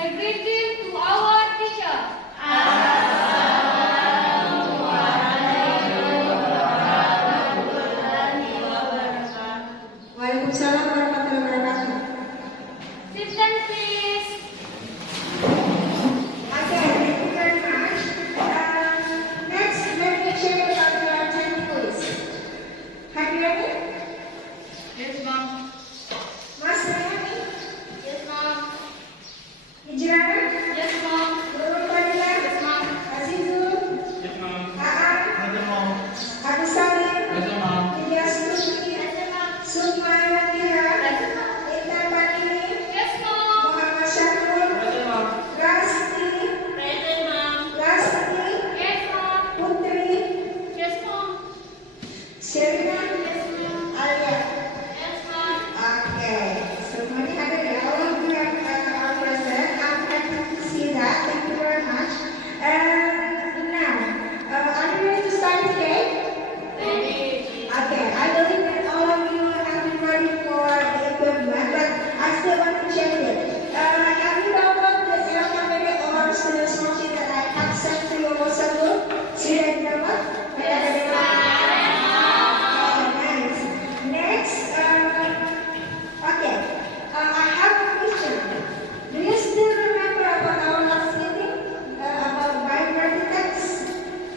say greeting to our teacher. Waalaikumsalam warahmatullahi wabarakatuh. Sit down, please. Okay, thank you very much. Next, let me check about your attendance quiz. Have you ready? Yes, ma'am. Mas Rani? Yes, ma'am. Hijrana? Yes, ma'am. Nurul Fadila? Yes, ma'am. Azizul? Yes, ma'am. Aan? Yes, ma'am. Abu Salim? Yes, ma'am. Ilyas Lutfi? Yes, ma'am. Sukma Natira? Yes, ma'am. Intan Panini? Yes, ma'am. Muhammad Syakul? Yes, ma'am. Rasti? Present, ma'am. Rasti? Yes, ma'am. Putri? Yes, ma'am. Sherina? Yes, ma'am. Alia? Yes, ma'am. Okay, semuanya hadir ya. All of you are present. I'm happy to see that. Thank you very much. Now, are you ready to start today? Ready. Okay, I believe that all of you have been ready for the equipment, but I still want to check it. Have you downloaded the Aircamera or Student Smart that I have sent to your WhatsApp group? Sudah di-download? Yes, ma'am. Nice. Next, okay, I have a question. Do you still remember about our last meeting about biography text?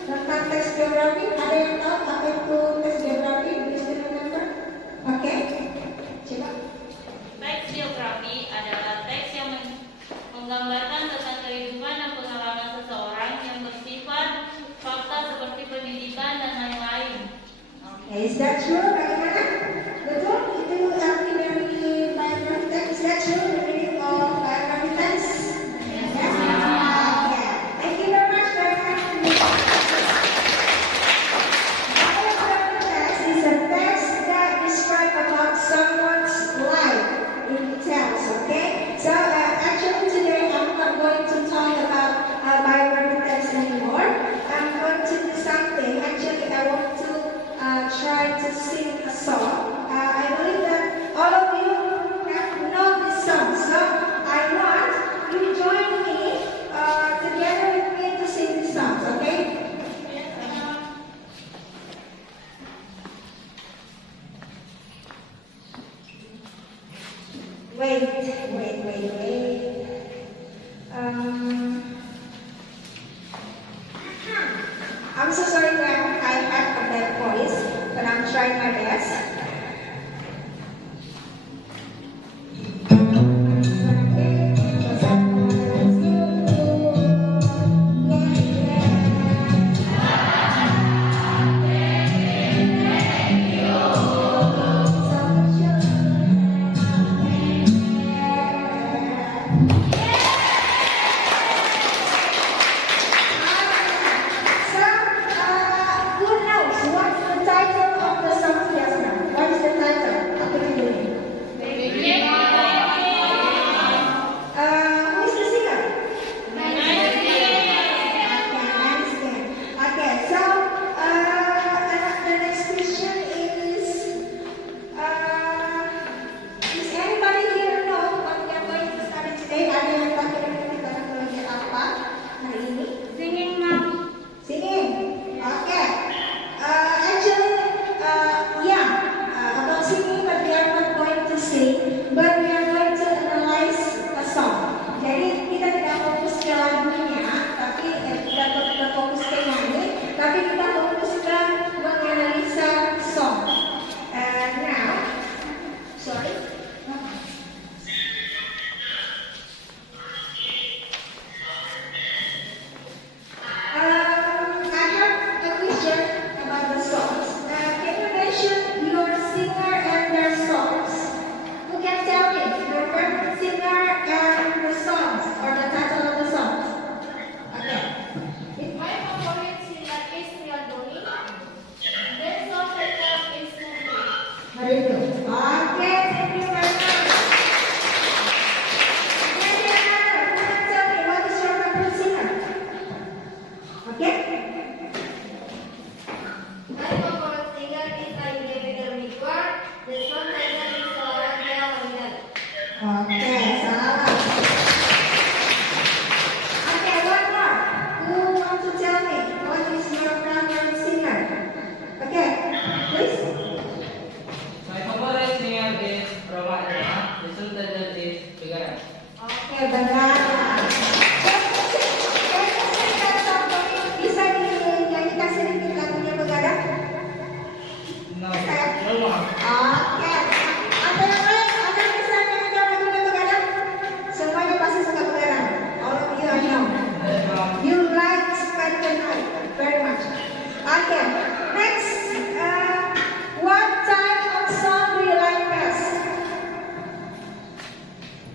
Tentang teks geografi, ada yang tahu apa itu teks geografi? Do you still remember? Okay, coba. Teks geografi adalah teks yang menggambarkan tentang kehidupan dan pengalaman seseorang yang bersifat fakta seperti pendidikan dan lain-lain. Okay, is that true? Bagaimana? Betul? Itu arti dari biography text. Is that true? The meaning of biography text? Yes. Okay. Thank you very much. Biography text is a text that describes about someone's life in details. Okay. So actually today I'm not going to talk about biography text anymore. I'm going to do something. Actually, I want to try to sing a song. I believe that all of you know this song. So I want you join me together with me to sing this song. Okay? Wait. I'm so sorry that I have a bad voice, but I'm trying my best. Who knows what's the title of the song just now? What is the title? Apa judulnya? Who is the singer? Okay, so the next question is anybody here know what we are going to study today? Ada yang tahu kira-kira kita akan belajar apa hari ini? Singing, ma'am. Singing. Okay. Actually, about singing, but we are not going to sing, but we are going to analyze a song. Jadi kita tidak fokus ke lagunya, tapi tidak fokus ke nyanyi, tapi kita fokus ke menganalisa song. I have a question about the songs. Can you mention your singer and their songs? Who can tell me your favorite singer and the songs or the title of the songs? Okay. My favorite singer is Rialdoni. Their song title is Movie. Very good. Okay, thank you very much. Can you tell me what is your favorite singer? Okay? My favorite singer is Aida Miguel. The song title is Seorang Dia Wanita. Okay, salah.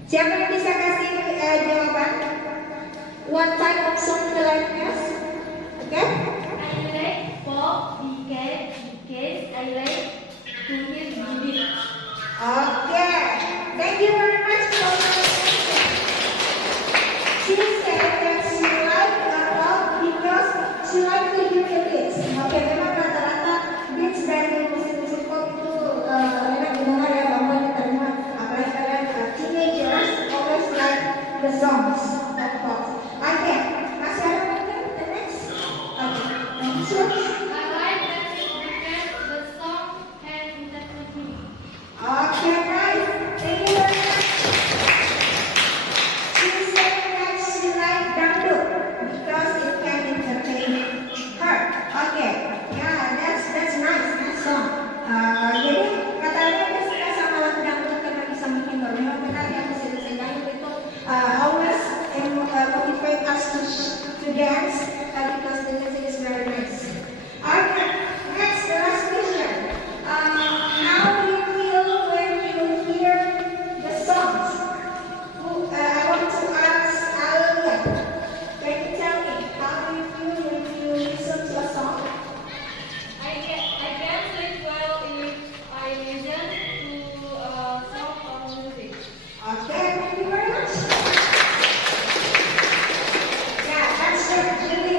Siapa yang bisa kasih jawaban? What type of song you like best? Okay? I like pop because I like to hear music. Okay. Thank you very much for your answer. She said that she liked pop because she liked to hear the beats. Okay, memang rata-rata beats dari musik-musik pop itu enak didengar ya, gampang diterima. Apalagi kalian teenagers always like the songs of pop. Okay, masih ada mungkin the next? Okay, next one. I like dancing because the song has entertained me. Okay, nice. Thank you very much. She said that she liked dangdut because it can entertain her. Okay, yeah, that's nice, nice song. Jadi katanya dia suka sama lagu dangdut karena bisa menghibur. Memang benar ya, musik-musik dangdut itu always motivate us to dance because the music is very nice. Okay, next, the last question. How do you feel when you hear the songs? I want to ask Alia. Can you tell me how do you feel when you listen to a song? I can sleep well if I listen to a song or music. Okay, thank you very much. Yeah, that's really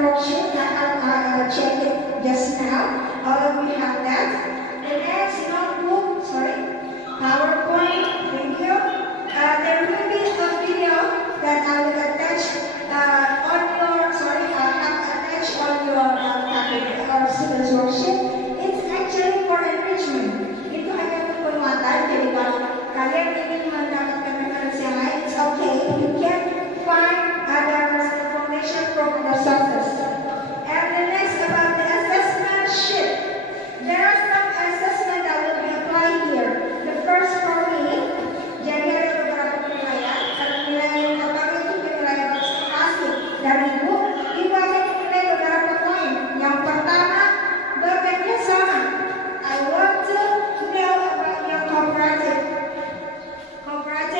worksheet that I checked it just now. All of you have that. The next notebook, PowerPoint video. There will be a video that I will attach I have attached on your packet or students worksheet. It's actually for enrichment. Itu hanya untuk penguatan. Jadi kalau kalian ingin mendapatkan referensi yang lain, it's okay. You can find other information from the sources. And the next about the assessment sheet. There are some assessment that will be applied here. The first for me, jadi ada beberapa penilaian. Penilaian yang pertama itu penilaian observasi dari ibu. Ibu akan menilai beberapa poin. Yang pertama, bekerja sama. I want to know about your cooperative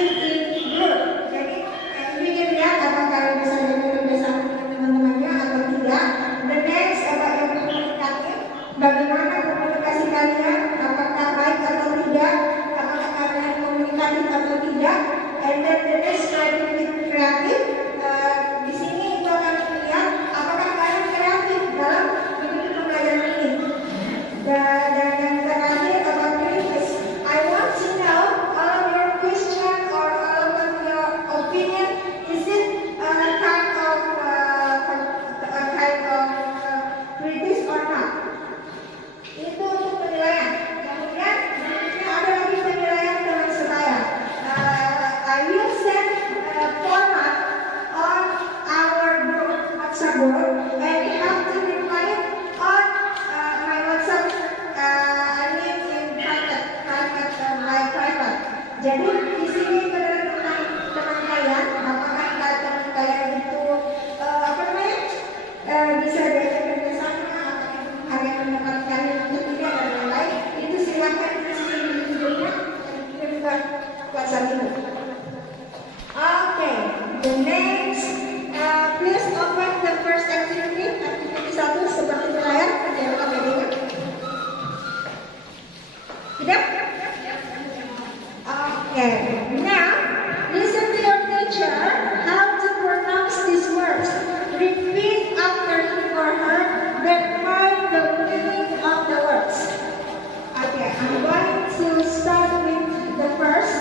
in group. Jadi, ingin lihat apakah kalian bisa bekerja sama dengan teman-temannya atau tidak. The next about your komunikatif. Bagaimana komunikasi kalian? Apakah baik atau tidak? Apakah kalian komunikatif atau tidak? And then the next kreatif. Di sini itu akan melihat apakah kalian kreatif dalam mengikuti pembelajaran ini. Dan yang terakhir about critics. I want to know all of your question or all of your opinion. Is it a kind of critics or not? Itu untuk penilaian. Kemudian berikutnya ada lagi penilaian teman sebaya. I will send format on our group, WhatsApp group, and we have to reply it on my WhatsApp. I mean in private. Jadi di sini itu adalah tentang teman kalian. Apakah teman kalian itu bisa diajak kerjasama, apakah kalian mendapatkan untuk tidak dan lain-lain. Itu silakan di sini videonya dan juga WhatsApp itu. Okay, the next, please open the first activity 1 seperti di layar. Jangan lupa videonya. Tidak? Okay, now listen to your teacher how to pronounce these words. Repeat after him or her, then find the meaning of the words. Okay, I'm going to start with the first.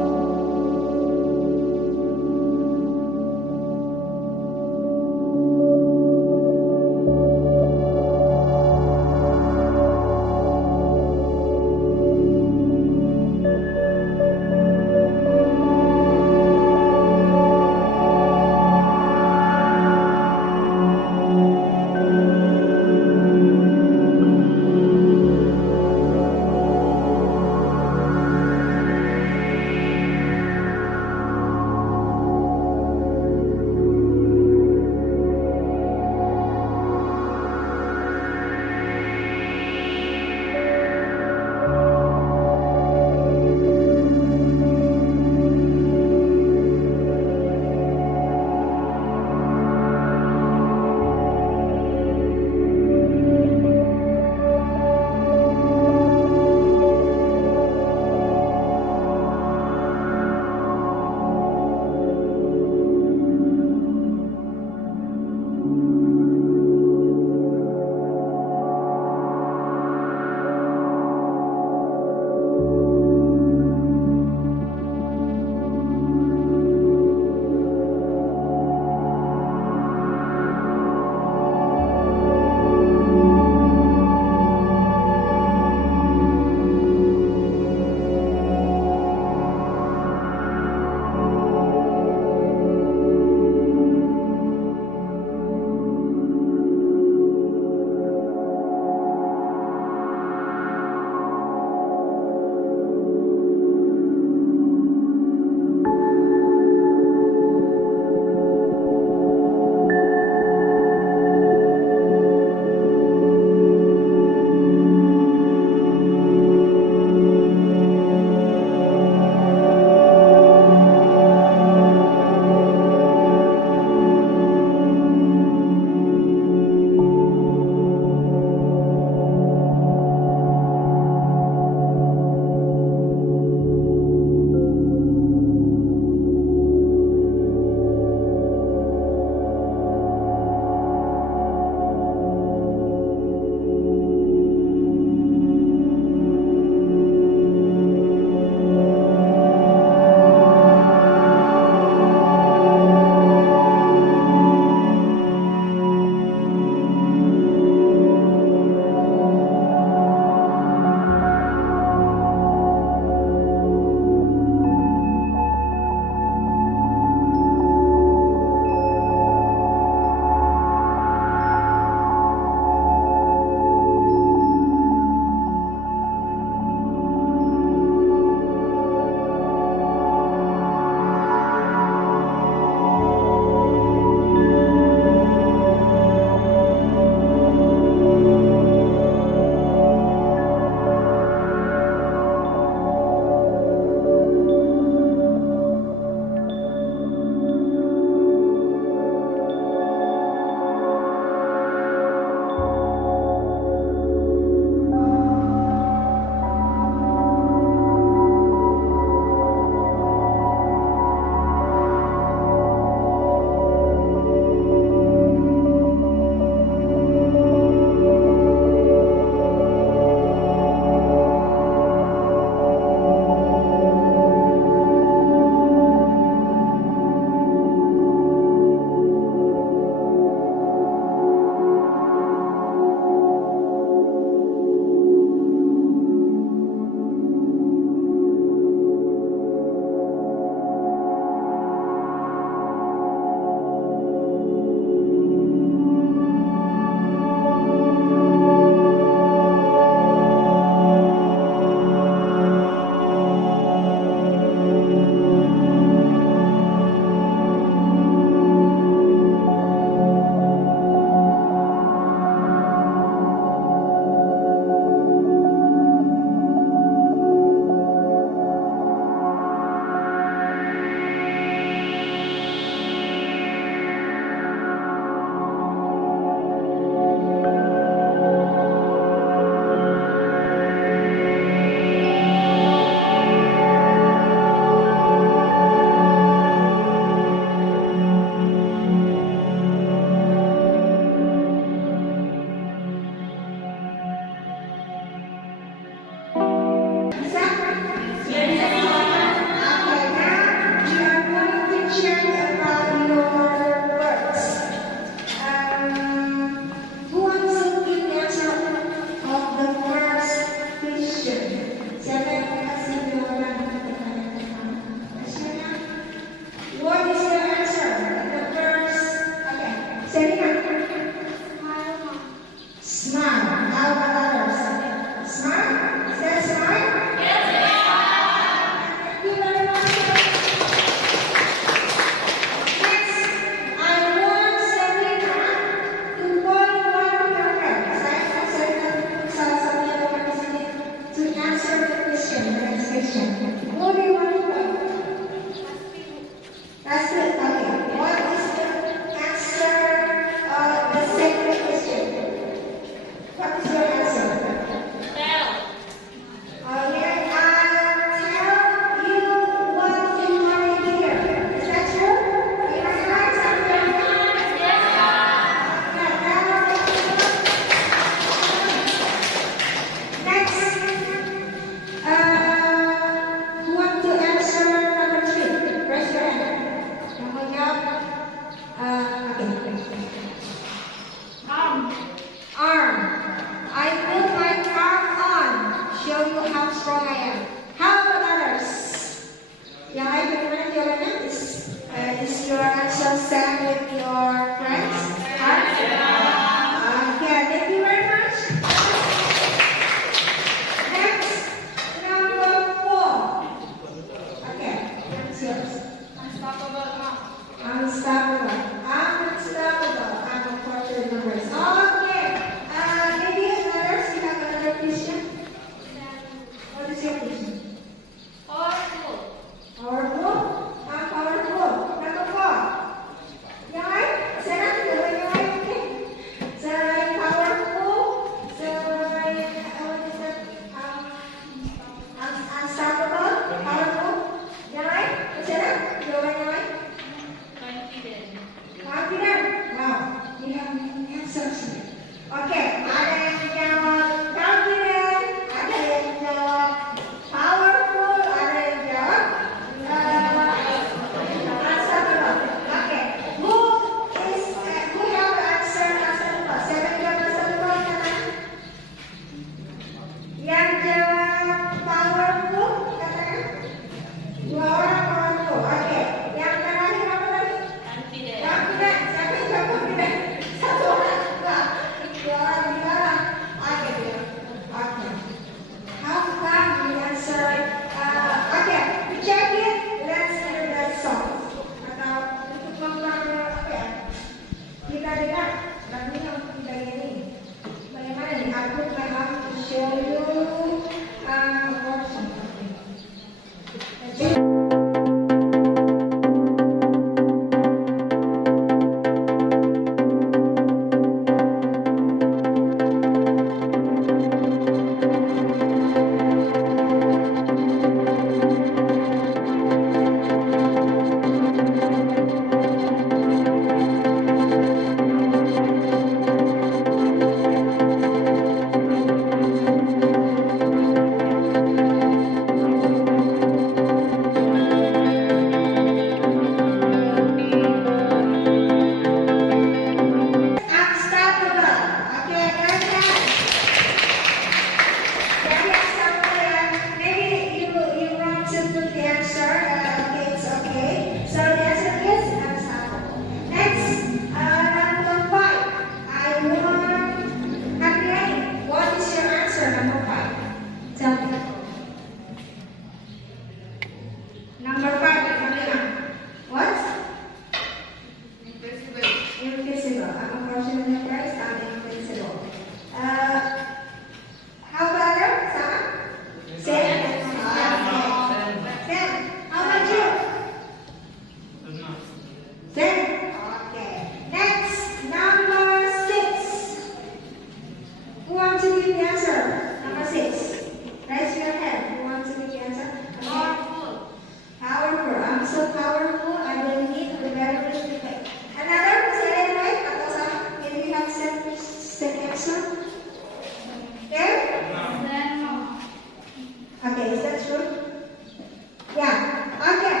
Okay.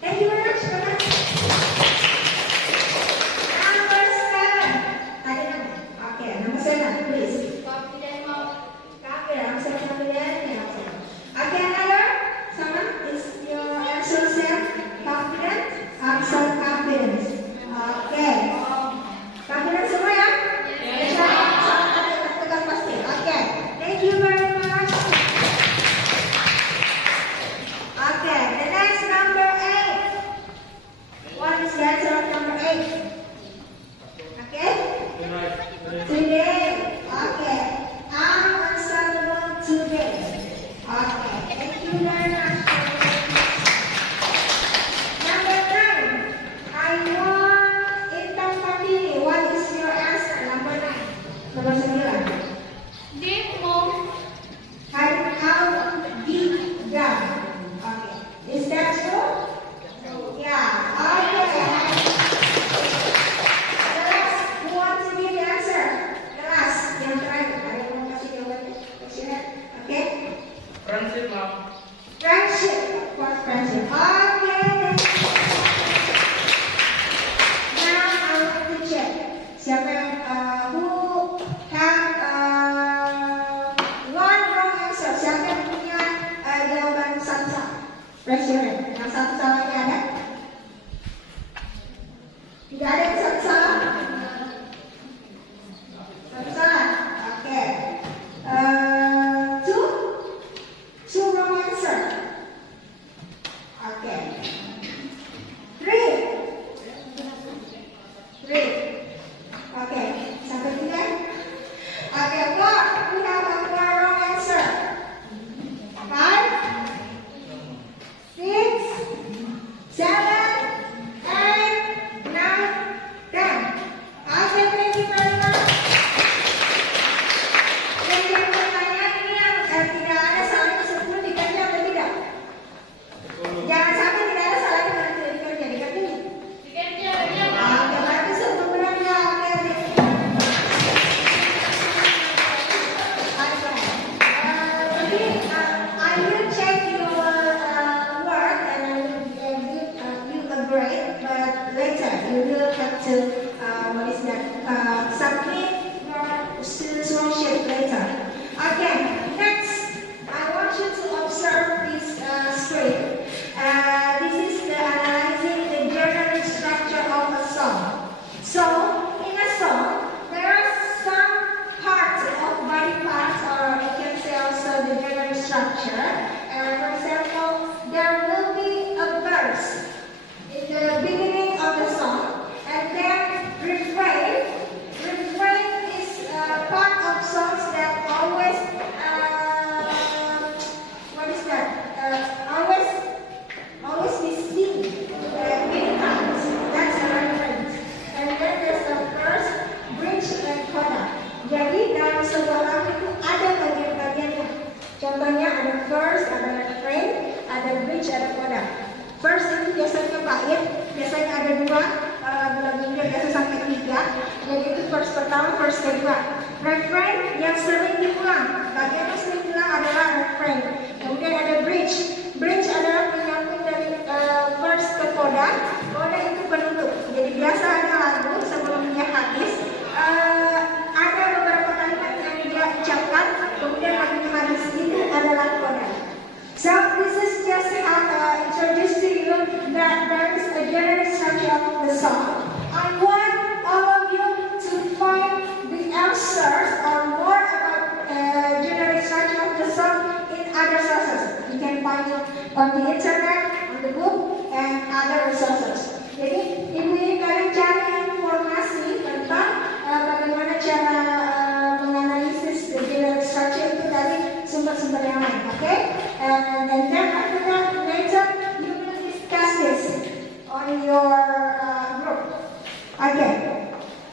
Thank you very much. Number 7. Tadi nama. Okay, number 7, please. Confident mom. Confident. I'm saying confident. Okay, another. Someone is your answer self confident. I'm so confident. Okay. Confident semua ya? Yes. Tekan pasti. Okay. Thank you very much. Okay, the next number 8. What is the answer of number 8? Okay? Today. Okay. I'm unstoppable today. Okay. Thank you very much. Number 9. I want Intan Fatini. What is your answer? Number 9. Number 9. Deep mom. How deep down? Okay. Is that true? Yeah. Okay. The last, who wants to give the answer? The last, yang terakhir. Ada yang mau kasih jawabannya? Okay. Friendship, Mom. Friendship. What friendship? Okay. Now I want to check. Siapa yang who have one wrong answer? Siapa yang punya jawaban salah? Raise your hand. Yang satu salahnya ada? Tidak ada yang satu salah? Satu salah. Okay. Two wrong answer. Okay. Three. Okay. Sampai 3. Okay, 4. We have a 4 wrong answer. 5, 6, 7, 8, 9, 10. Okay, thank you very much. Jadi yang pertanyaan ini yang tidak ada salahnya 10 dikerja atau tidak? Jangan sampai tidak ada salahnya kalau tidak dikerja. Dikerja nih. Dikerja. Oke, berarti 10 benar ya. Oke. Jadi, I will check your work and I will give you a grade, but later you will have to submit your student's worksheet later. Okay, next I want you to observe this screen. This is the analyzing the general structure of a song. So, in a song, there are some parts of body parts, or you can say also the general structure. For example, there will be a verse in the beginning of the song, and then refrain. Refrain is part of songs that always, what is that? Always be seen many times. That's a reference. And then there's the first bridge and coda. Jadi dalam sebuah lagu itu ada bagian-bagiannya. Contohnya ada verse, ada refrain, ada bridge, ada coda. Verse itu biasanya bait, biasanya ada 2. Kalau lagu-lagu India biasa sampai 3. Jadi itu verse pertama, verse kedua. Refrain yang sering diulang. Bagian yang sering diulang adalah refrain. Kemudian ada bridge. Bridge adalah penyambung dari verse ke coda. Coda itu penutup. Jadi biasa ada lagu sebelumnya habis. Ada beberapa kalimat yang dia ucapkan, kemudian lagunya habis. Itu adalah coda. So this is just how introduce to you that there is a general structure of the song. I want all of you to find the answers or more about general structure of the song in other sources. You can find it on the internet, on the book, and other resources. Jadi, ibu ini kalian cari informasi tentang bagaimana cara menganalisis the general structure itu dari sumber-sumber yang lain, okay? And then after that, later you will discuss this on your group. Okay.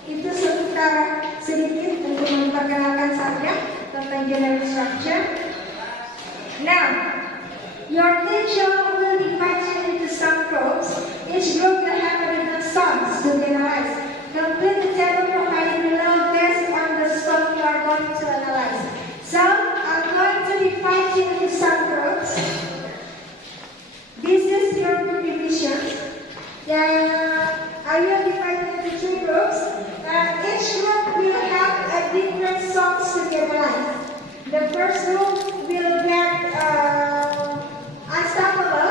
Itu sekitar sedikit untuk memperkenalkan saja tentang general structure. Now, your teacher will divide you into some groups. Each group will have a different song. I will divide into three groups. Each group will have a different songs to be analyzed. The first group will get Unstoppable,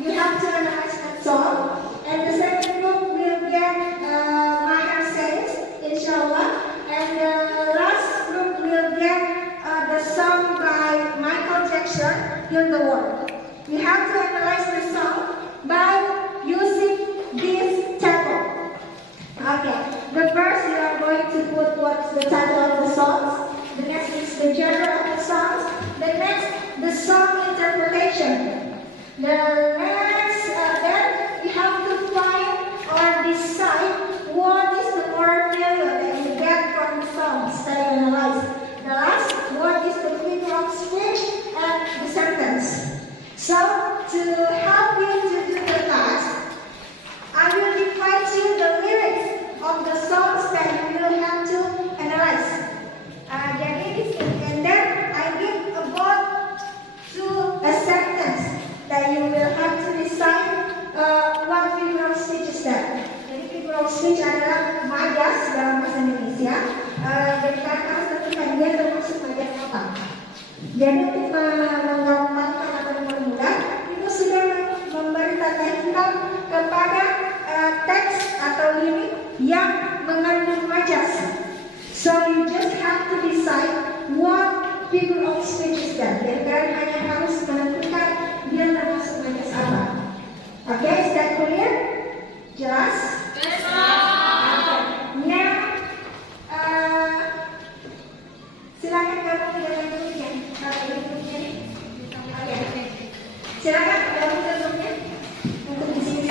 you have to analyze that song. And the second group will get My Heart Says, Inshallah. And the last group will get the song by Michael Jackson, Heal the World. You have to analyze the song by using this table. Okay, the first you are going to put what's the title of the songs. The next is the genre of the songs. The next, the song interpretation. The next, then you have to find or decide what is the moral value that you get from the songs that you analyze. The last, what is the figure of speech and the sentence. So, to help you to do the task, I will divide you the lyrics of the songs that you will have to analyze. And then I give about a sentence that you will have to decide what figure of speech is that. Jadi figure of speech adalah majas dalam bahasa Indonesia. Jadi kalian harus tentukan dia termasuk majas apa. Jadi untuk menggampangkan atau mempermudah, itu sudah memberi tanda hitam kepada teks atau lirik yang mengandung majas. So you just have to decide what figure of speech is that. Jadi kalian hanya harus menentukan dia termasuk majas apa. Okay, is that clear? Jelas? Yes, Now, silakan gabung dengan grupnya. Silakan gabung dengan grupnya untuk di sini.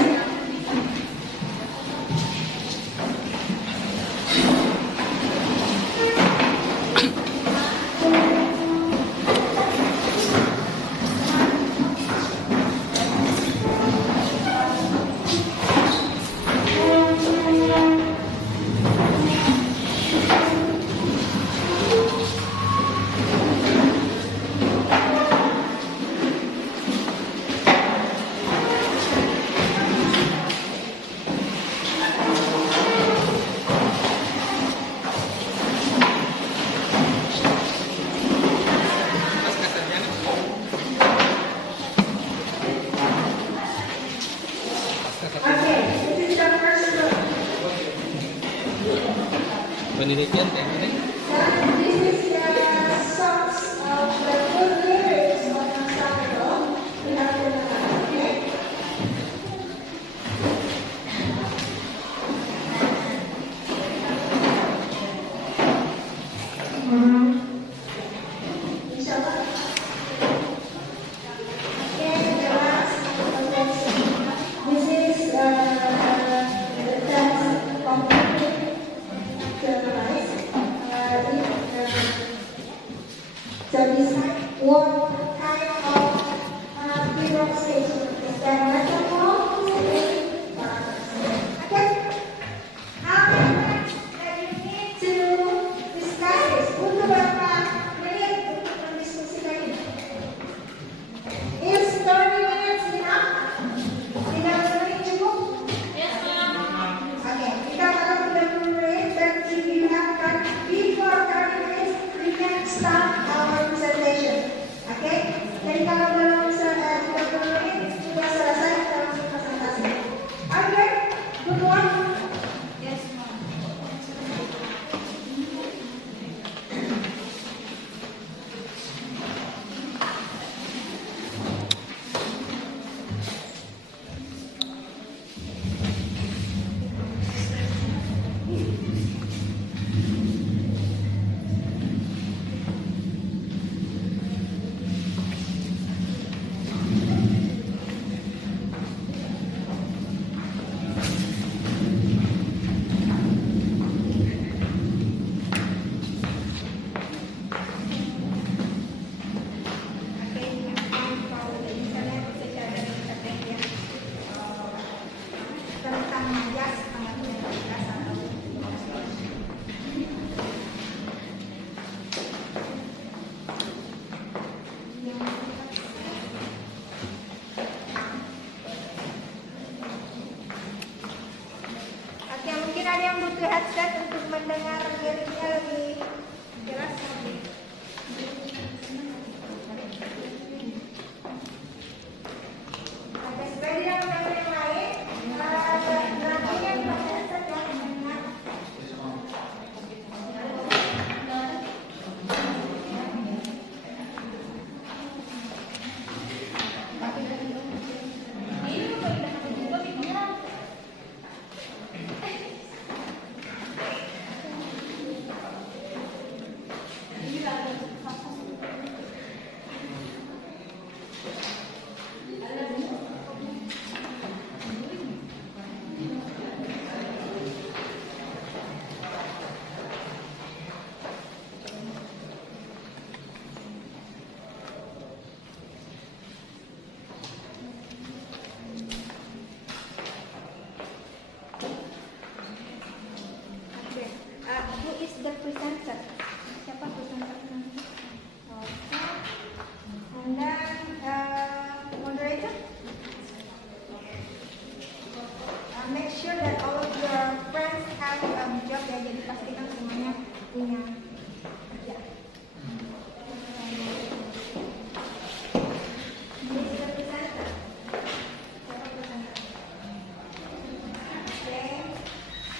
Penelitian teknik. This is the songs of the good lyrics of Unstoppable. We have to analyze, okay? Inshallah. Okay, the last section. This is the text of the to analyze. yang butuh headset untuk mendengar liriknya lebih jelas lagi. Oke, supaya tidak mengganggu yang lain, lagunya dipakai headset ya, mendengar. Who is the presenter? Siapa presenter? Oke. And then moderator. Make sure that all of your friends have job ya. Jadi pastikan semuanya punya kerja. Who is the presenter? Siapa presenter? Okay.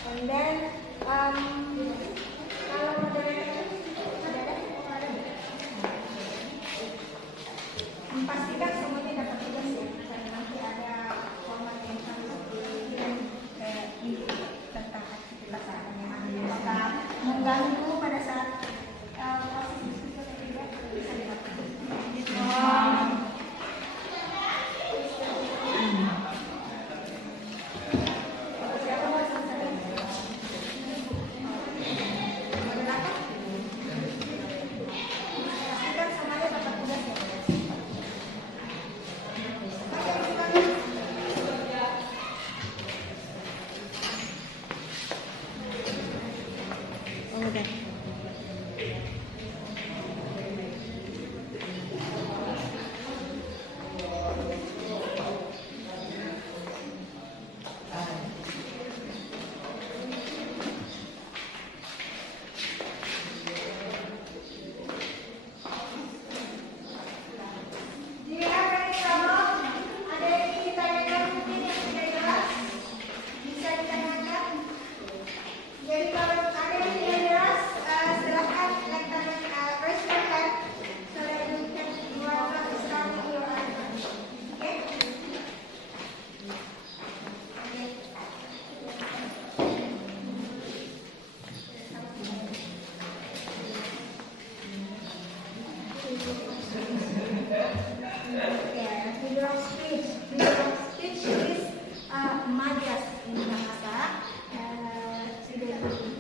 And then kalau moderator ada? Pastikan semuanya dapat tugas ya, karena nanti ada format yang harus dikirim tentang aktivitas sehari-hari. Apakah mengganggu pada saat proses diskusi atau tidak bisa dilakukan. Siapa mau selesai? Pastikan semuanya dapat tugas ya. Speech is majas ini bahasa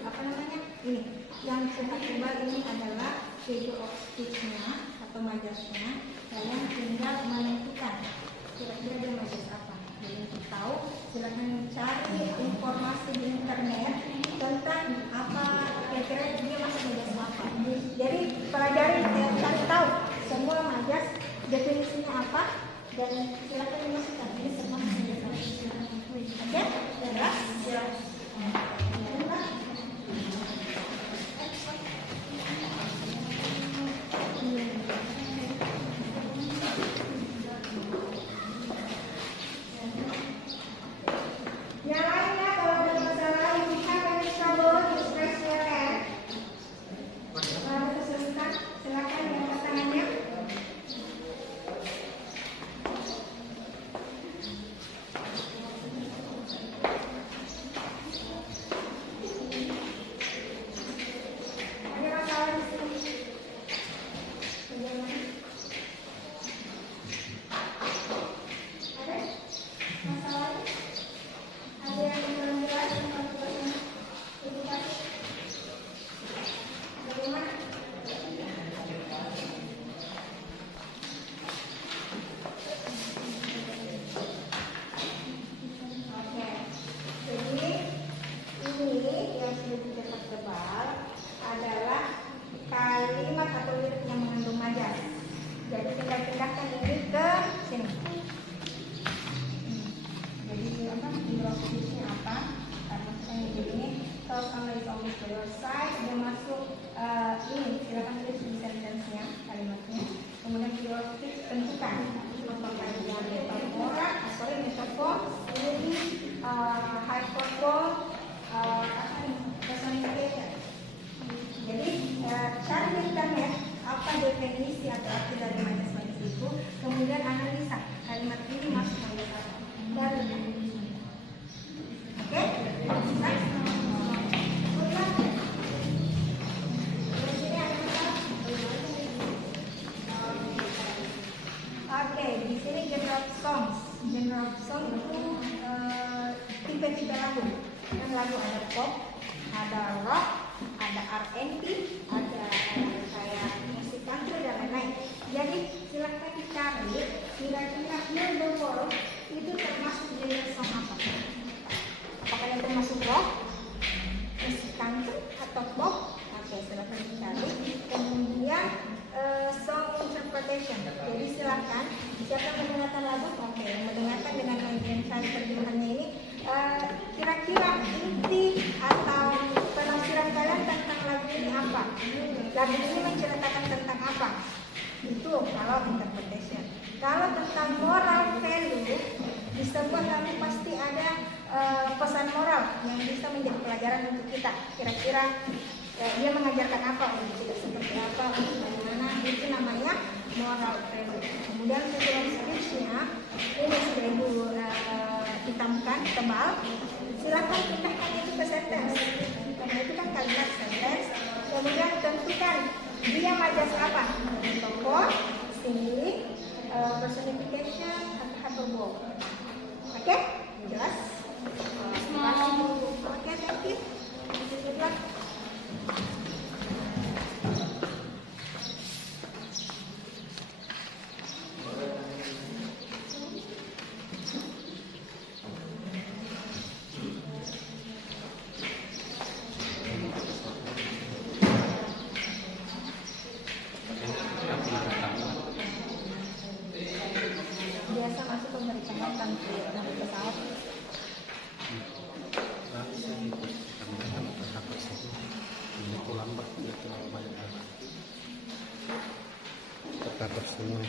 apa namanya ini yang sudah tebal ini adalah figure of speech-nya atau majasnya. Kalian tinggal menentukan kira-kira dia majas apa. Jadi untuk tahu silakan cari informasi di internet tentang apa kira-kira dia masuk majas apa. Jadi pelajari cari tahu semua majas definisinya apa dan silakan dimasukkan ini semua majas apa. Oke, jelas? Jelas. Yang lainnya kalau ada masalah, if you have any trouble, just raise your hand. Kalau ada kesulitan, silakan angkat tangannya. football, personification. Jadi cari di internet apa definisi atau arti dari manis-manis itu, kemudian analisa kalimat ini masuk ke dalam. Oke? Next. Oke, di sini genre of songs. Genre of song itu tipe-tipe lagu. Kan lagu ada pop, ada rock, ada R&B, ada kayak musik country dan lain-lain. Jadi silakan dicari kira-kira New World itu termasuk genre song apa? Apakah yang termasuk rock, musik country atau pop? Oke, silakan dicari. Kemudian song interpretation. Jadi silakan siapa mendengarkan lagu, oke, mendengarkan dengan cari terjemahannya ini. Kira-kira inti atau penafsiran kalian tentang lagu ini apa? Lagu ini menceritakan tentang apa? Itu kalau interpretation. Kalau tentang moral value, di sebuah lagu pasti ada pesan moral yang bisa menjadi pelajaran untuk kita. Kira-kira dia mengajarkan apa untuk kita, seperti apa, bagaimana, itu namanya moral value. Kemudian tujuan skripsinya ini sudah ibu hitamkan tebal. Silakan pindahkan itu ke sentence, karena itu kan kalimat sentence. Kemudian tentukan dia majas apa, tokoh, singling, personification, atau hyperbole. Oke, jelas? Oke, thank you. Good luck. Biasa masuk pemeriksaan nanti pesawat. Terdapat semua.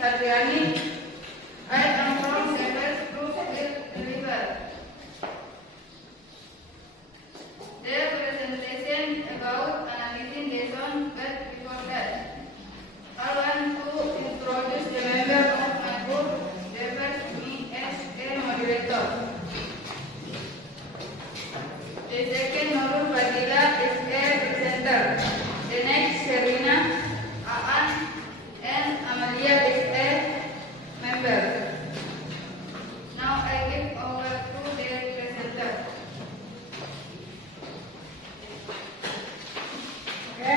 Hadriani. I am from St. Brookfield River. Their presentation about analyzing lesson, but before that, I want to introduce the member of my group. The first me as a moderator. The second Nurul Fadila is a presenter. The next Serena, Aan, and Amalia is a member. Now I give over to the presenter. Oke,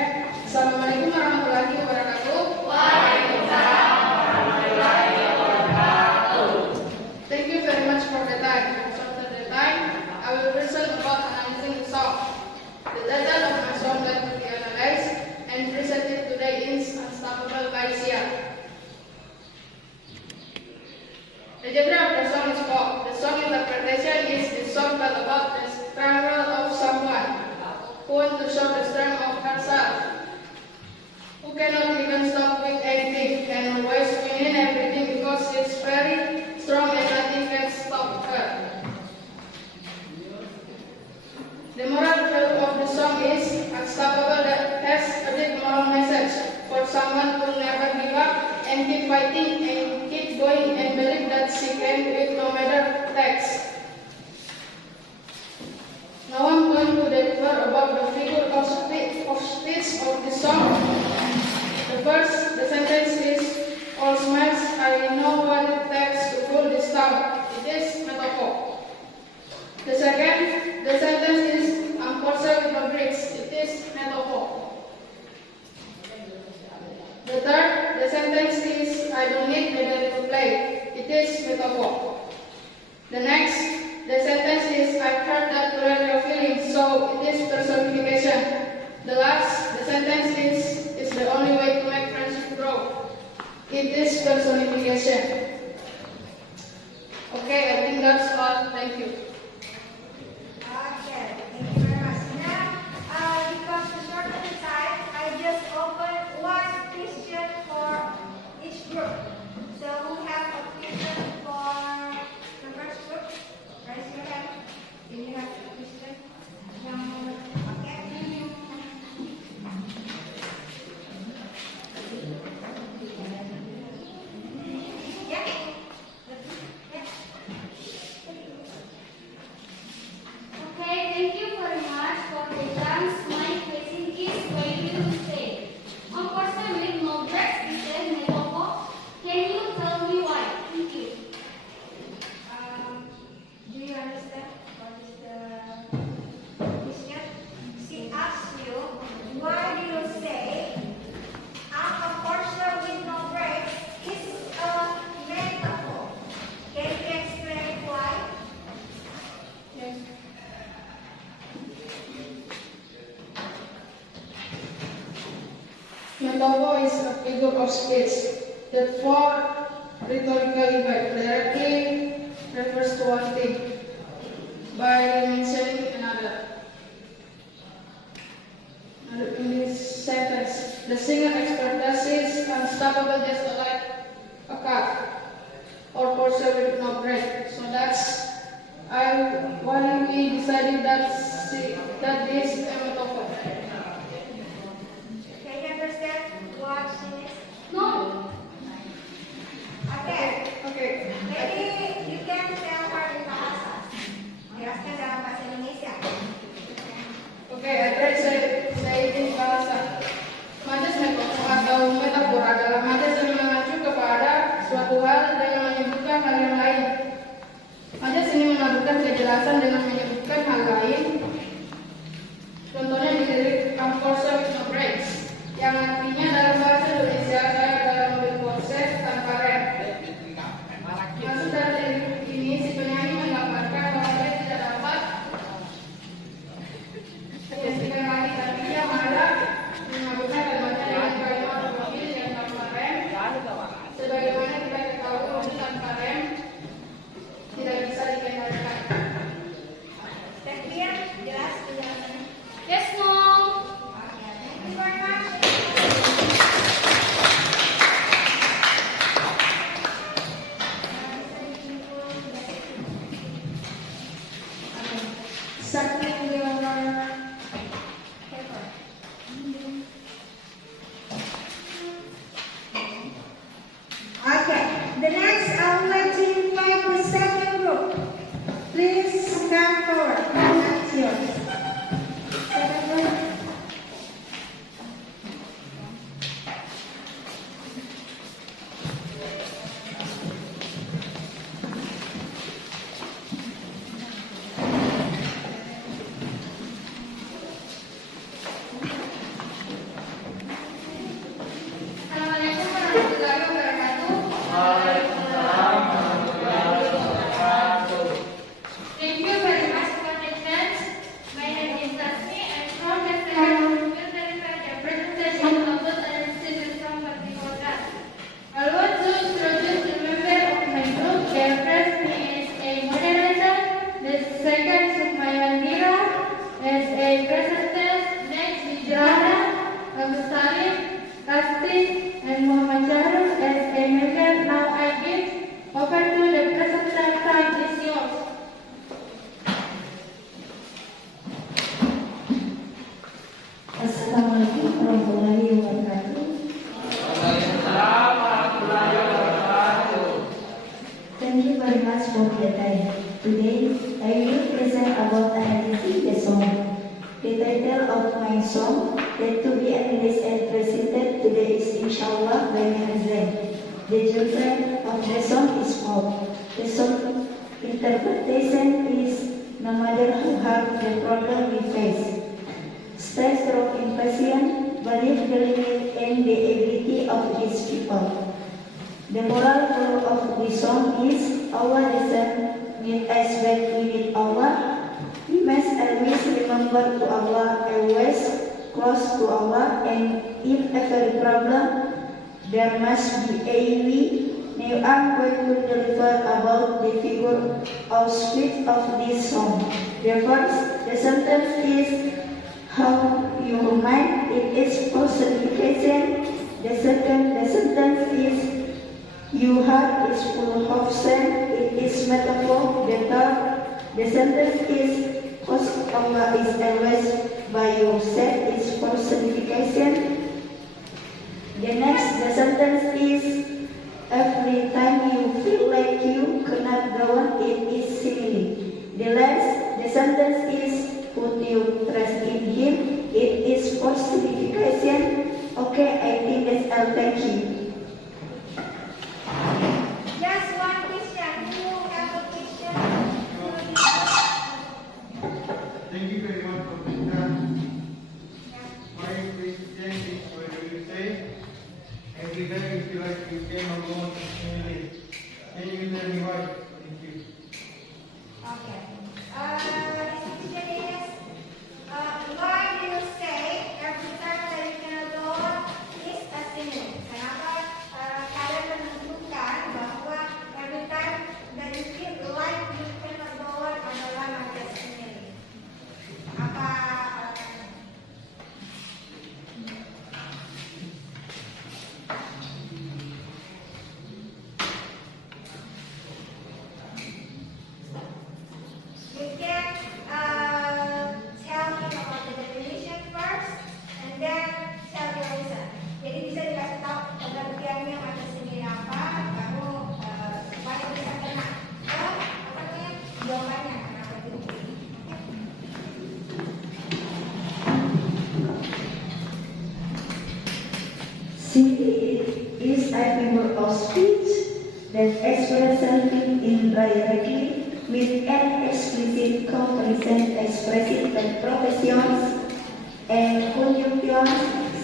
Assalamualaikum warahmatullahi wabarakatuh. Thank you very much for the time. So after the time, I will present about analyzing the song. The data of my song that will be analyzed and presented today is Unstoppable by Sia. The genre of the song is pop. The song interpretation is the song that about the struggle of someone who wants to show the strength of herself, who cannot even stop doing anything and always winning everything because she's very strong and nothing can stop her. The moral value of the song is Unstoppable that has a deep moral message for someone to never give up and keep fighting and keep going and believe that she can do it no matter text. Now I'm going to deliver about the figure of speech of the song. The sentence is, all smiles, I know what it takes to pull this town. It is metaphor. The second, the sentence is, I'm Porsche with no bricks. It is metaphor. The third, the sentence is, I don't need medal to play. It is metaphor. The next, the sentence is, I heard that to hurt your feelings, so it is personification. The last, the sentence is the only way to make friendship grow. It is personification. Okay, I think that's all. Thank you. Okay, thank you very much. Now, because to shorten the time, I just opened one question for each group. So we have a question for the first group. Raise your hand. Do you have a question? Okay. Yeah. Yeah. Okay, thank you very much for the chance. My question is going to say, a person with no breast is a metaphor. Can you tell me why? Thank you. Do you understand what is the question? She asks you, why do you say I'm a person with no brakes is a metaphor? Can you explain why? Yes. Metaphor is a figure of speech that for rhetorically but directly refers to one thing by mentioning another. In this sentence, the singer expresses unstoppable just like a car or Porsche with no brake. So that's why we decided that this is a metaphor. Can you understand what she is? No. Okay. Okay. Maybe you can tell her in bahasa. Jelaskan dalam bahasa Indonesia. Oke, address saya ini bahasa. Majas metafor atau metafor adalah majas yang mengacu kepada suatu hal dengan menyebutkan hal yang lain. Majas ini menambahkan kejelasan dengan menyebutkan hal lain. Contohnya di lirik "I'm Porsche with no brakes", yang artinya dalam bahasa Indonesia saya adalah mobil Porsche tanpa rem. Maksud dari lirik ini, si penyanyi menggambarkan bahwa dia tidak dapat menyaksikan lagi, tapi dia malah mengaburkan kalimatnya dengan kalimat mobil yang tanpa rem. Sebagaimana kita ketahui, mobil tanpa rem tidak bisa dikendalikan. Sekian The next, I would like to invite the second group. Please come forward. That's yours. Second group. Assalamualaikum warahmatullahi wabarakatuh. Thank you very much for the chance. My name is Tasmi. I'm from the second group the presentation of the students from Patiwara. I want to introduce the member of my group. The first is a moderator. The second is Mayan Mira. As a presenter, next is Johanna, Abu Salim, Rasti, and Muhammad Jarul as a member. Now I give over to the presenter. Time is yours. Assalamualaikum warahmatullahi wabarakatuh. Thank you very much for your time. Today, I will present about the song. The title of my song, that to be analyzed and presented today is Inshallah by Hazan. The genre of the song is pop. The song interpretation is no matter how hard the problem we face. Stay strong in passion, believe the limit and the ability of these people. The moral goal of the song is our lesson need us back we need Allah. We must always remember to Allah, always close to Allah, and in every problem there must be a way. Now I'm going to deliver about the figure of speech of this song. The first, the sentence is how you mind, it is personification. The second, the sentence is your heart is full of sin, it is metaphor. The third, the sentence is cause Allah is always by your side, is personification. The next, the sentence is every time you feel like you cannot go on, it is simile. The last, the sentence is put your trust in Him, it is personification. Okay, I think that's all. Thank you. Just one question. Do you have a question? Thank you very much for this time. My question is, what do you say? Every time you feel like you cannot go on, can you tell me why? Thank you. Okay. This question is, why do you say every time that you cannot go on is a sin? Kenapa kalian menunjukkan bahwa every time that you feel like you cannot go on adalah macam sin? Apa alasannya? You can tell me about the definition first, and then tell the reason. Jadi bisa dikasih tahu pengertiannya macam sendiri apa, kamu supaya bisa kena apa namanya jawabannya kenapa gitu. Simile is a figure of speech that expresses something indirectly with an explicit comparison expressing the professions and conjunctions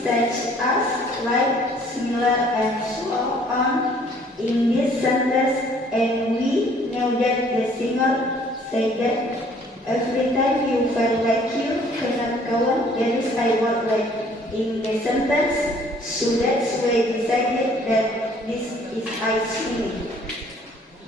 such as like, similar, and so on in this sentence, and we know that the singer said that every time you feel like you cannot go on, there is a word like in the sentence, so that's why we decided that this is I simile.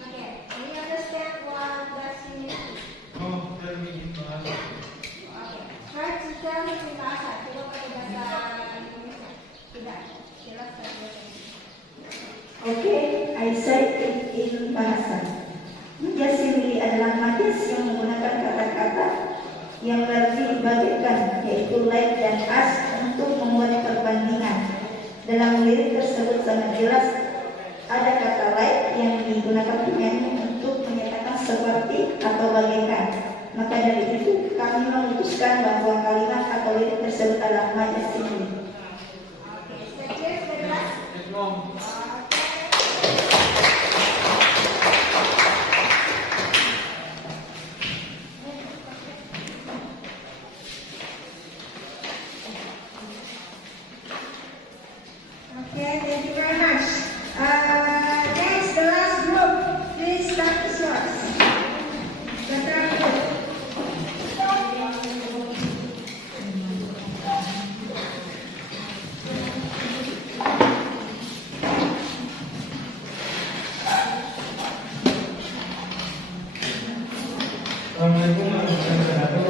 Okay, do you understand what that means? Oh, tell me in Bahasa. Okay, try to tell me in bahasa. Coba pakai bahasa Indonesia. Tidak, jelaskan. Okay, I said it in bahasa. Majas simile adalah majas yang menggunakan kata-kata yang berarti bagaikan, yaitu like dan as untuk membuat perbandingan. Dalam lirik tersebut sangat jelas ada kata like yang atau bagaikan. Maka dari itu kami memutuskan bahwa kalimat atau lirik tersebut adalah my estimate. Yes, Mom. Okay, thank you very much. Next, the last group. Please start the source. The third group. Assalamualaikum warahmatullahi wabarakatuh.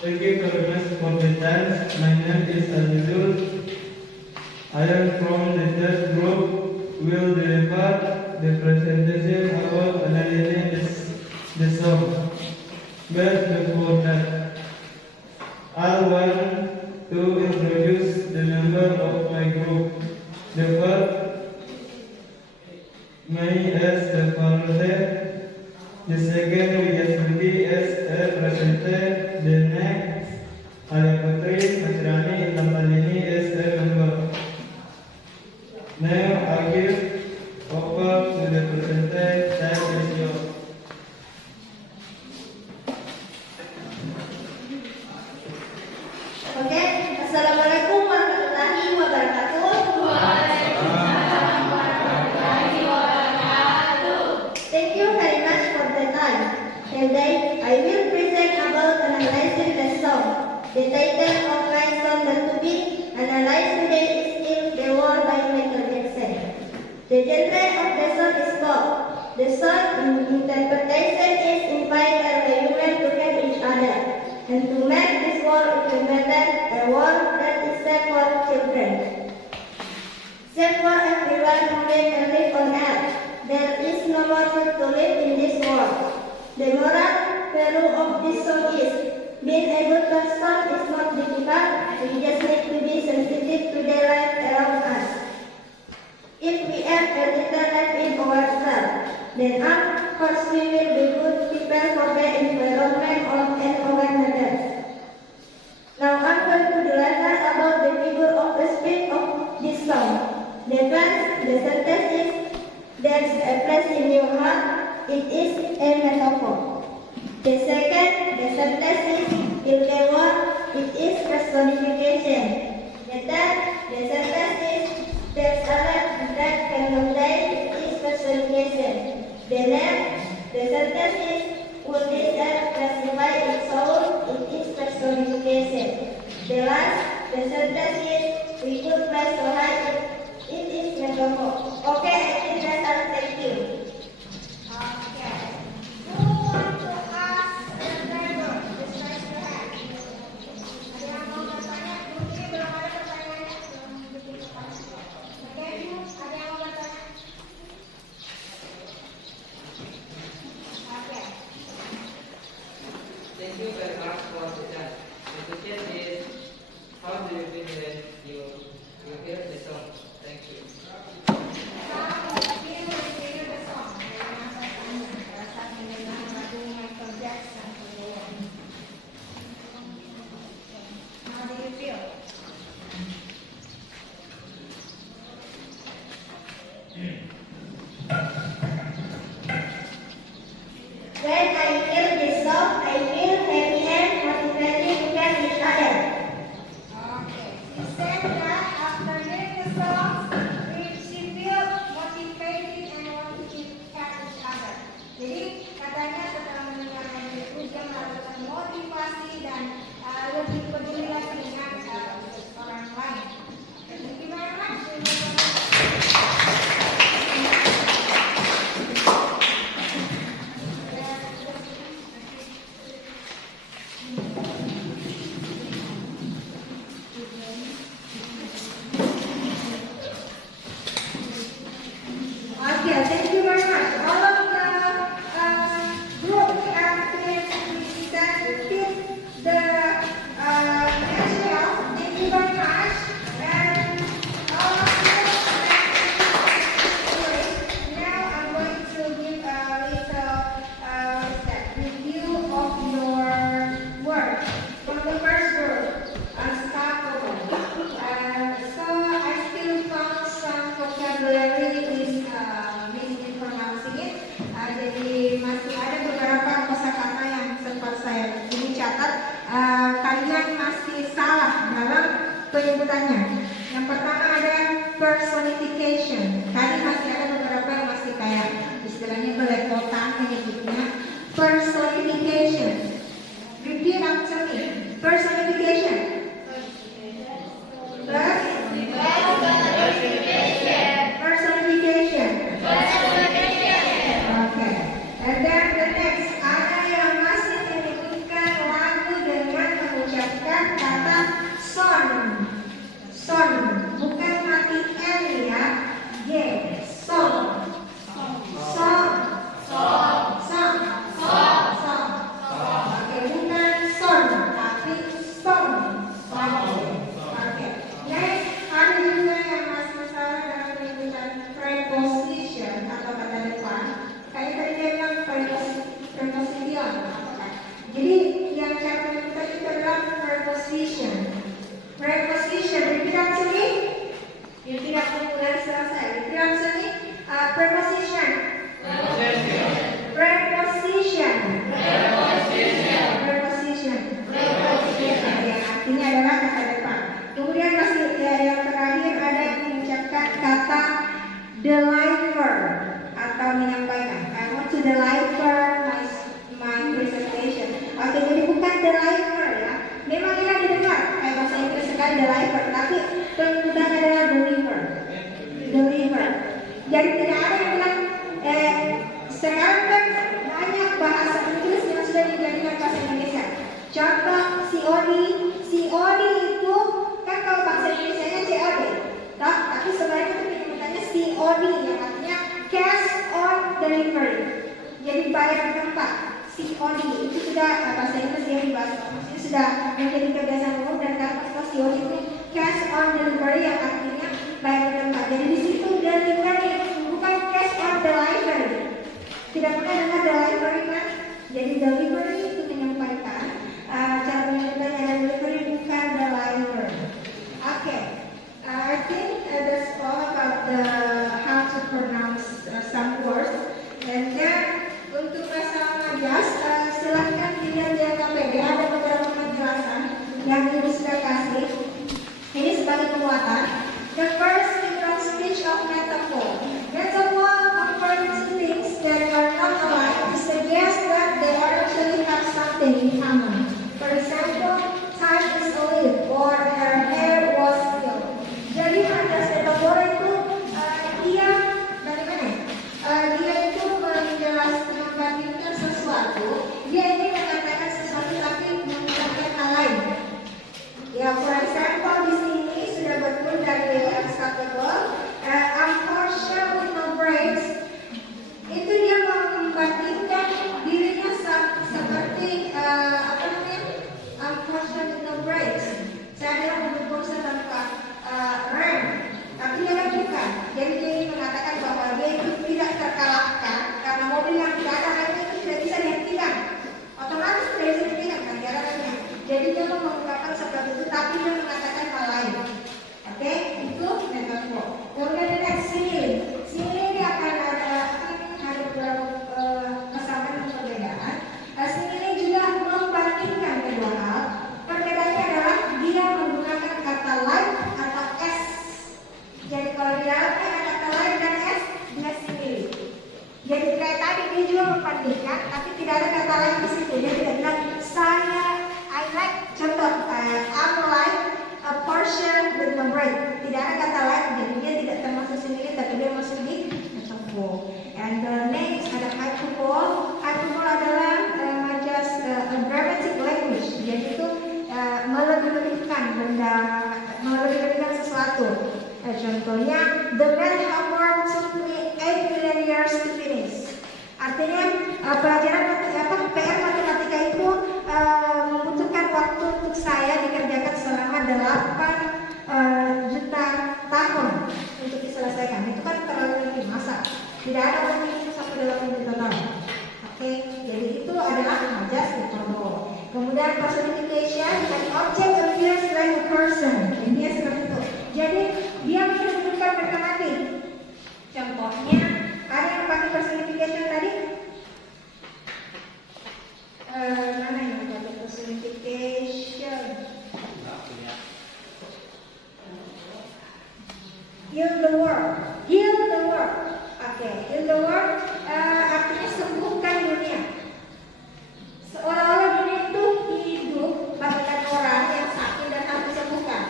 Thank you very much for the chance. My name is Azizul. I am from the third group. Will deliver the presentation about analyzing the song. But before that, I want to introduce the member of my group. The first, me as the founder. The second, Wiyasudi as a presenter. The next, Alia Putri Masrani Natalini as a member. Now I give over to the presenter. Time is yours. Okay, Assalamualaikum warahmatullahi wabarakatuh. Thank you very much for the time. Today, I will present about analyzing the song. The title of my song that to be analyzed today is Still the World by Michael Jackson. The genre of the song is pop. The song interpretation is invite every human to help each other and to make this world even better, a world that is safe for children. Safe for everyone who live and live on earth. There is no more food to live in this world. The moral value of this song is, being a good person is not difficult, we just need to be sensitive to the life around us. If we have a little life in ourselves, then of course we will be good people for the environment and our neighbors. Now I'm going to deliver about the figure of the speech of this song. The sentence is, there's a place in your heart, it is a metaphor. The second, the sentence is, in the word, it is personification. The third, the sentence is, there's a life that cannot die, it is personification. The next, the sentence is, would this earth classify its soul, it is personification. The last, the sentence is, we could place to hide it is metaphor. Okay, I think that's all. Thank you. Okay. Who want to ask the driver? Just raise your hand. Ada yang mau bertanya? Mungkin belum ada pertanyaannya. Oke, ada yang mau bertanya? Oke. Thank you very much for the chance. The question is, how do you feel when you hear the song? Thank you. When I hear this song, I feel happy and motivated to help each other. Okay. She said that after hearing the song, she feels motivated and want to help each other. Jadi katanya setelah mendengarkan itu dia melakukan motivasi dan lebih peduli lagi dengan orang lain. Thank you very much. personification. Tadi masih ada beberapa yang masih kayak istilahnya belepotan menyebutnya personification. Repeat after me. Personification. Personification. Okay. And then the next, ada yang masih menyebutkan lagu dengan mengucapkan kata son. Son, bukan mati N ya. G. Son. Son. Son. Son. Son. Oke, bukan son, tapi son. Oke. Next, ada juga yang masih salah dalam menyebutkan preposition atau kata depan. Kayak tadi dia bilang preposition. Jadi yang cara menyebutkan itu adalah preposition. Preposition, repeat after me. You tidak perlu mulai selesai. Repeat after me. Preposition. Preposition. Yang artinya adalah kata depan. Kemudian masih yang terakhir ada yang mengucapkan kata deliver atau menyampaikan. I want to deliver my presentation. Oke, jadi bukan deliver ya. Memang kita didengar kayak bahasa Inggris sekali deliver, tapi penggunaan adalah deliver. Deliver. Jadi tidak ada yang bilang sekarang kan banyak bahasa Inggris yang sudah dijadikan bahasa Indonesia. Contoh COD itu kan kalau bahasa Indonesia-nya COD, tapi sebenarnya itu penyebutannya COD yang artinya cash on delivery. Jadi bayar di tempat. COD itu sudah bahasa Inggris yang dibahas, maksudnya sudah menjadi kebiasaan umum dan kata COD itu cash on delivery yang artinya bayar di tempat. Jadi di situ delivery bukan cash on delivery. Tidak pernah dengar delivery kan? Jadi delivery itu menyampaikan cara menyebutnya delivery bukan deliver. Okay, I think that's all about the how to pronounce some words. And then untuk masalah majas, silahkan dilihat di KPD ada beberapa penjelasan yang Ibu sudah kasih. Ini sebagai penguatan. The first is speech of metaphor. Metaphor confirms things that are not alike to suggest that they actually have something in common. For example, time is a leaf or her hair was silk. Jadi majas metaphor itu dia bagaimana? Dia itu menjelaskan membandingkan sesuatu. Dia ingin mengatakan sesuatu tapi menggunakan hal lain. Ya, for example di sini sudah betul dari acceptable. Unfortunate with no breaks. Itu dia membandingkan dirinya seperti apa namanya? Unfortunate with no breaks. Saya adalah mobil tanpa rem, tapi dia bukan. Jadi dia ingin mengatakan bahwa dia itu tidak terkalahkan karena mobil yang tidak ada remnya itu tidak bisa dihentikan. Otomatis tidak bisa dihentikan kan dia remnya. Jadi dia mau mengungkapkan seperti itu, tapi dia mengatakan hal lain. Oke, itu metafor. Kemudian next simile. Simile ini akan ada beberapa kesamaan dan perbedaan. Simile juga membandingkan kedua hal. Perbedaannya adalah dia menggunakan kata like atau s. Jadi kalau di dalamnya ada kata like dan s, dia simile. Jadi kayak tadi dia juga membandingkan, tapi tidak ada kata like di situ. Dia tidak bilang I like. Contoh, I'm like a portion with no break. Tidak ada kata like, jadi dia tidak termasuk simile, tapi dia masuk di metaphor. And next ada hyperbole. Hyperbole adalah just a dramatic language. Jadi itu melebih-lebihkan benda, melebih-lebihkan sesuatu. Contohnya, the math homework took me 8 million years to finish. Artinya pelajaran PR matematika itu membutuhkan waktu untuk saya dikerjakan selama 8 juta tahun untuk diselesaikan. Itu kan terlalu tinggi masa. Tidak ada orang yang itu sampai 8 juta tahun. Oke, jadi itu adalah majas hyperbole. Kemudian personification, an object appears like a person. Ini dia seperti itu. Jadi dia menunjukkan benda mati. Contohnya, ada yang pakai personification tadi? Mana yang pakai personification? Heal the world. Heal the world. Oke, heal the world artinya sembuhkan dunia. Seolah-olah dunia itu hidup bagaikan orang yang sakit dan harus disembuhkan.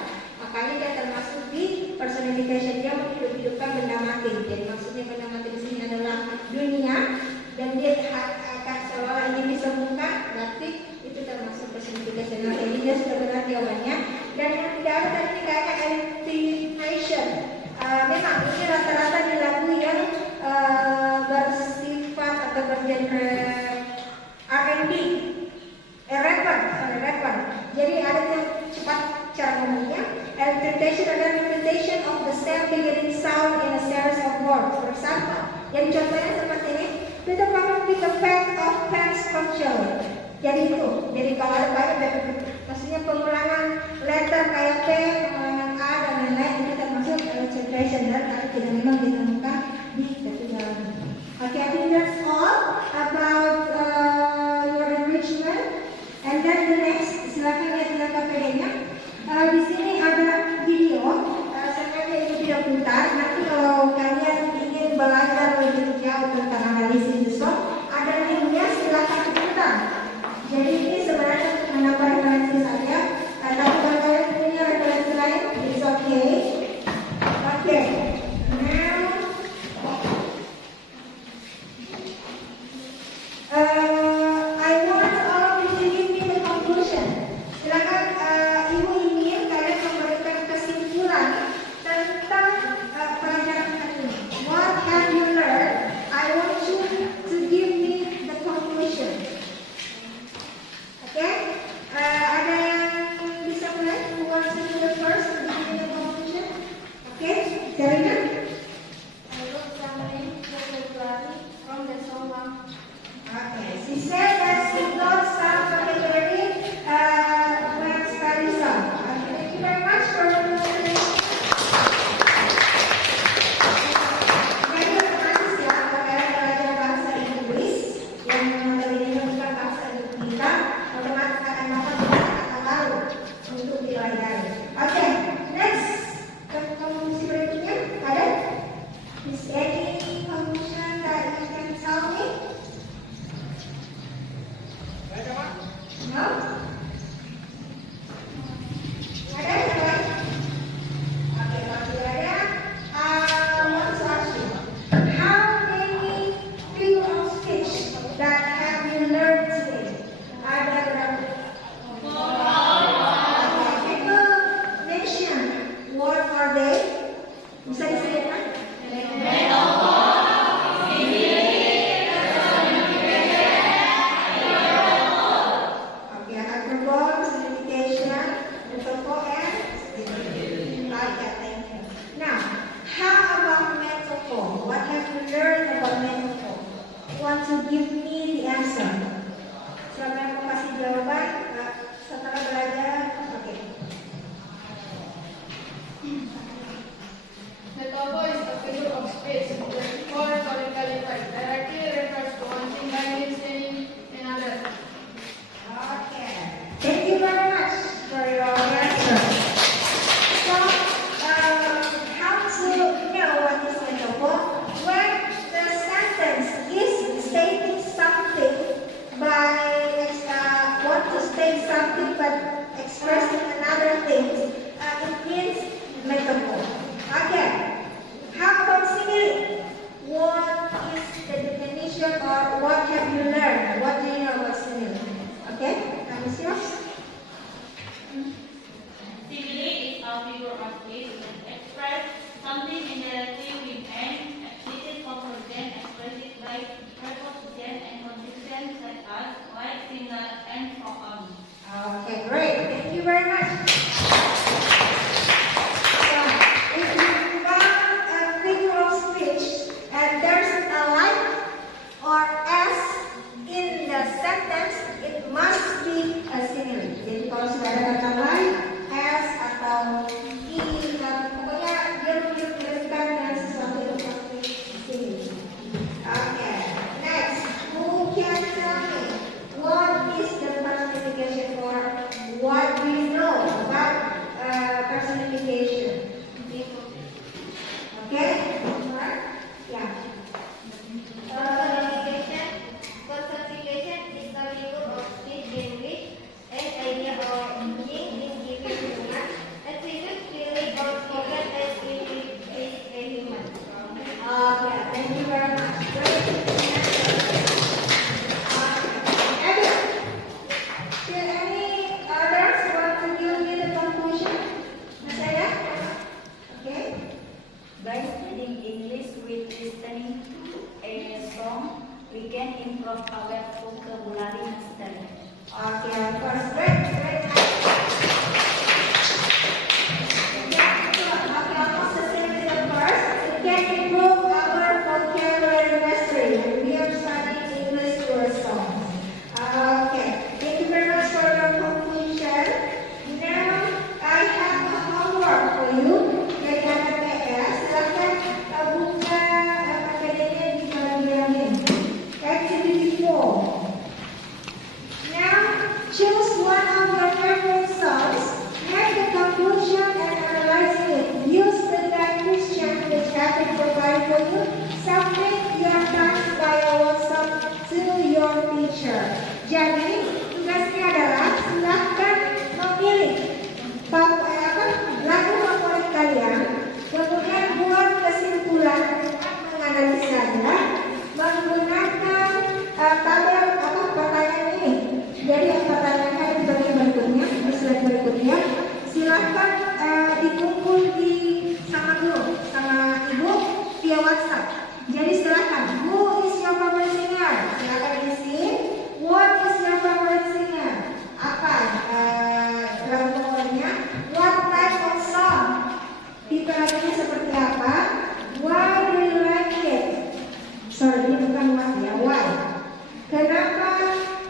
Makanya dia termasuk di personification, dia menghidup-hidupkan benda mati. Jadi maksudnya benda mati di sini adalah dunia dan dia akan seolah-olah ingin disembuhkan. Berarti itu termasuk personification. Nah, ini dia sudah benar jawabannya. Dan yang tidak ada tadi tidak ada anticipation. Memang ini rata-rata di lagu yang bersifat atau bergenre R&B, rapper. Jadi ada yang cepat cara ngomongnya. Interpretation adalah repetition of the same beginning sound in a series of words. For example, jadi contohnya seperti ini. Peter Pan with the fact of past punctual. Jadi itu. Jadi kalau ada banyak, maksudnya pengulangan letter kayak P, pengulangan A dan lain-lain itu termasuk concentration dan kalau tidak memang ditemukan di ketiga. Okay, I think that's all about your enrichment. And then the next, silakan lihat di KPD-nya. Di sini ada video. Sebenarnya itu tidak putar. Nanti kalau kalian ingin belajar lebih jauh tentang analisis the song, ada linknya, silakan putar. Jadi ini sebenarnya menambah referensi saya. Tapi kalau kalian punya referensi lain, it's okay. Okay. I want all of you to give me the conclusion. Silakan ibu ingin kalian memberikan kesimpulan tentang pelajaran hari ini. What have you learned? I want you to give me the conclusion. Okay? Ada yang bisa mulai? Who wants to do the first to give me the conclusion? Okay? Zarina? I wrote something vocabulary from the song one. Okay, she said that she got some vocabulary when studying song. Okay, thank you very much for listening. Jadi otomatis ya, kalau kalian belajar bahasa Inggris yang notabene bukan bahasa ibu kita, otomatis akan dapat kata baru untuk dipelajari. Oke, next. Konklusi berikutnya ada? Is any conclusion that you can tell me? No? Ada yang lain? Oke, kalau tidak ada, I want to ask you, how many figure of speech that have you learned today? Ada berapa? People mention what are they? Bisa disebutkan? Okay, hyperbole, personification, metaphor, and okay, thank you. Now, how about metaphor? What have you learned about metaphor? Want to give me the answer? Selama aku kasih jawaban, setelah belajar, oke. Metaphor is a figure of speech that before qualified directly refers to one thing by saying another. Okay. Thank you very much for your answer. So, how to know what is metaphor? When the sentence is stating something by want to state something but studying English with listening to a song, we can improve our vocabulary mastery. Okay, of course. Great. Okay, almost the same as the first. It can improve our vocabulary mastery when we are studying English through a song. Okay, thank you very much for your conclusion. Now, I have a homework for you. Dari anak PS, silakan buka materinya di bagian ini. Activity 4. Now, choose one of your favorite songs, make the conclusion and analyze it. Use the guide question which have been provided for you. Submit your task via WhatsApp to your teacher. Jadi, tugasnya adalah silakan memilih lagu favorit kalian, kemudian buat kesimpulan menganalisanya menggunakan tabel pertanyaan ini. Jadi pertanyaannya di bagian berikutnya, di slide berikutnya. Silahkan dikumpul sama guru, sama ibu via WhatsApp. Jadi silahkan, who is your favorite singer? Silahkan isi. What is your favorite singer? Apa lagu favoritnya? What type of song? Tipe lagunya seperti apa? Why do you like it? Sorry, ini bukan what ya, why? Kenapa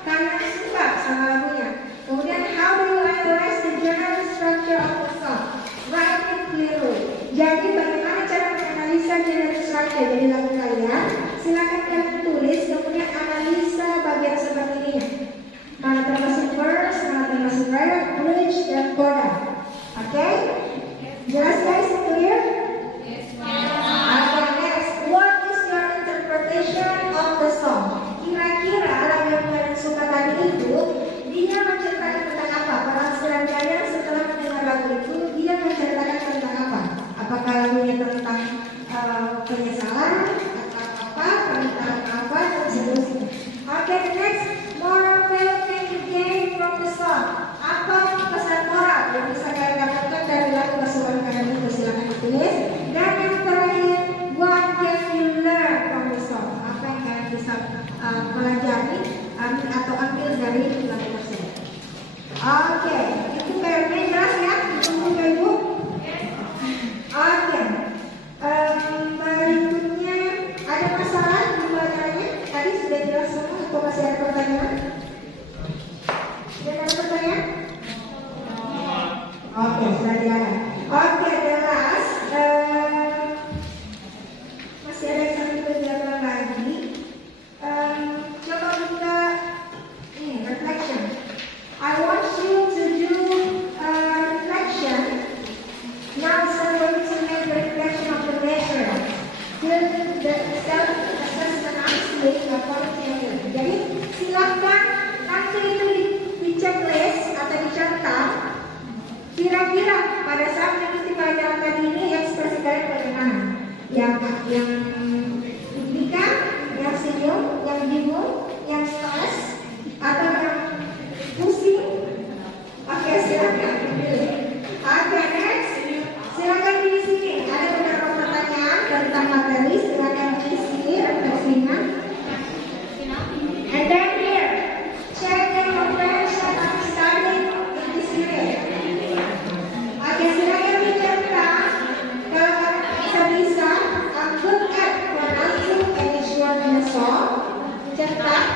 kalian suka sama lagunya? Kemudian, how do you analyze the general structure of the song? Write it clearly. Jadi, bagaimana cara menganalisa general structure dari lagu kalian? Silakan kalian tulis, kemudian analisa bagian seperti ini. Mana termasuk verse, mana termasuk bridge, dan coda. Oke? Jelas guys? Clear? Okay, next. What is your interpretation of the song? Kira-kira lagu yang kalian suka tadi itu, dia menceritakan tentang apa? Penafsiran kalian setelah mendengar lagu itu, dia menceritakan tentang apa? Apakah lagunya tentang penyesalan, atau apa, pernikahan apa, dan seterusnya. Okay, next. Moral value can you gain from the song? Apa pesan moral yang bisa kalian dapatkan dari lagu kesukaan kalian itu? Silakan ditulis. Dan yang terakhir, what can you learn from the song? Apa yang kalian bisa pelajari atau ambil dari lagu tersebut? Oke, itu PR-nya jelas ya? Ditunggu ke ibu? Oke. Berikutnya, ada masalah di pelajarannya? Tadi sudah jelas semua atau masih ada pertanyaan? Sudah ada pertanyaan? Oke, sudah jalan. Oke, jelas. Masih ada satu pelajaran lagi. Coba buka ini, reflection. I want you to do reflection. Now, so I'm going to make the reflection of the measure. The self-assessment asli quality. Jadi, silakan nanti itu di checklist atau dicatat. Kira-kira pada saat mengikuti pelajaran tadi ini ekspresi kalian bagaimana? Yang deg-degan, yang senyum, yang bingung, yang stres, atau yang pusing? Oke, silakan. Oke, next. Silakan di sini ada beberapa pertanyaan tentang materi. Silakan isi refleksinya. And then here, check the comprehension of studying in this unit. Oke, silakan dicatat. Kalau kalian bisa, I'm good at pronouncing and issuing the song. Cetak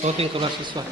Voting keluar siswa.